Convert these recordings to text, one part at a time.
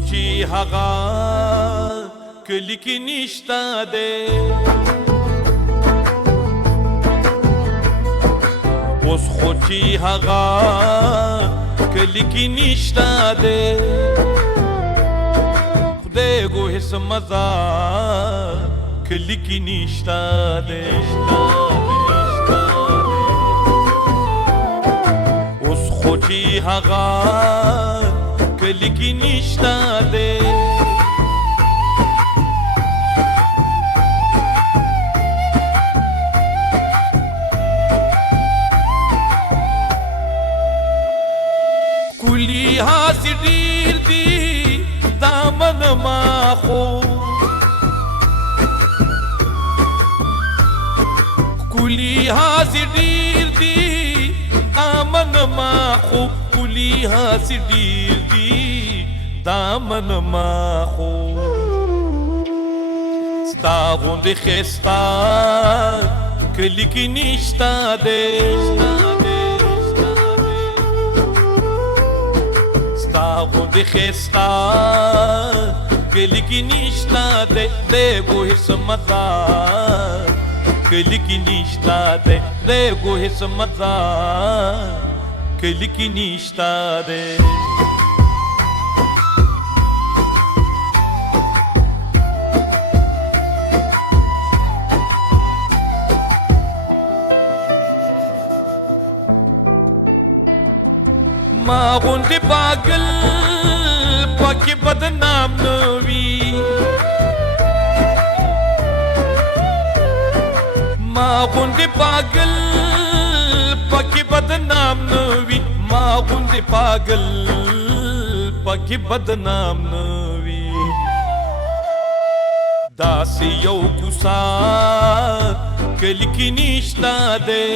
خوشی هغه کلی کې نشته دی اوس خوشی هغه کلی کې نشته دی خدای گو هیڅ مزه کلی کې نشته دی اوس خوشی هغه کلی کې نشته دی کلی حاصل ډیر دی دامن ما خو کلی حاصل ډیر دی دامن ما خو کلی حاصل ډیر دی دامن ما خو ستا غوندې ښایسته کلی کې نشته دی غوندې ښایسته کلی کې نشته دی دی گو هیڅ مزه کلی کې نشته دی دی گو هیڅ مزه کلی کې نشته دی ما غوندې پاگل پاکی بدنام نوی ما غوندې پاگل پاکی بدنام نوی ما غوندې پاگل پاکی بدنام نوی داسې یو کوڅه کلی کې نشته دی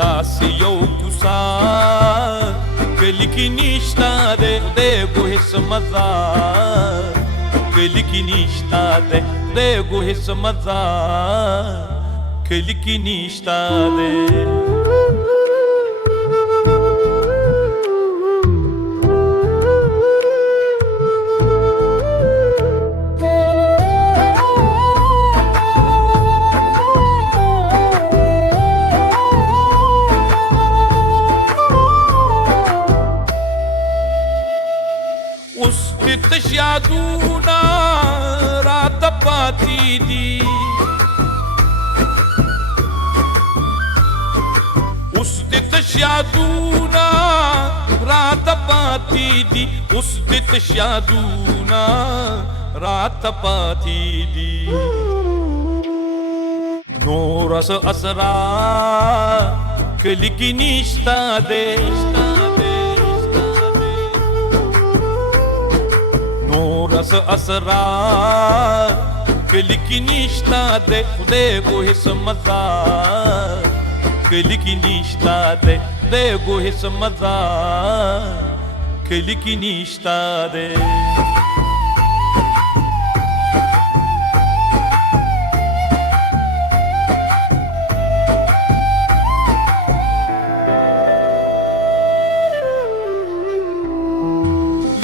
داسې یو کوڅه کلی کې نشته دی خدای گو هیڅ مزه کلی کې نشته دی خدای گو هیڅ مزه کلی کې نشته دی اوس دې تش یادونه راته پاتې دي اوس دې تش یادونه راته پاتې دي اوس دې تش یادونه راته پاتې دي نور څه اسرار کلی کې نشته دی نور څه اسرار کلی کې نشته دی خدای گو هیڅ مزه کلی کې نشته دی خدای گو هیڅ مزه کلی کې نشته دی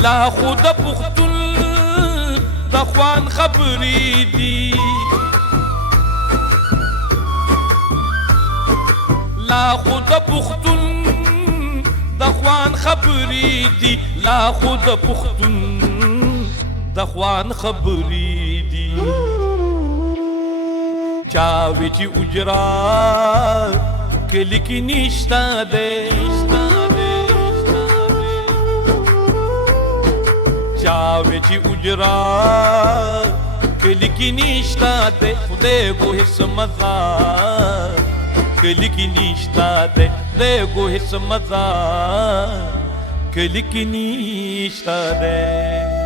لا خود پختون د خوان خبرې دي لا خود پختون د خوان خبرې دي لا خود پختون د خوان خبرې دي چاوي چې اجرا کلی کې نشته دی چاوي چې اجرا کلی کې نشته دی خدای گو هیڅ مزه کلی کې نشته دی خدای گو هیڅ مزه کلی کې نشته دی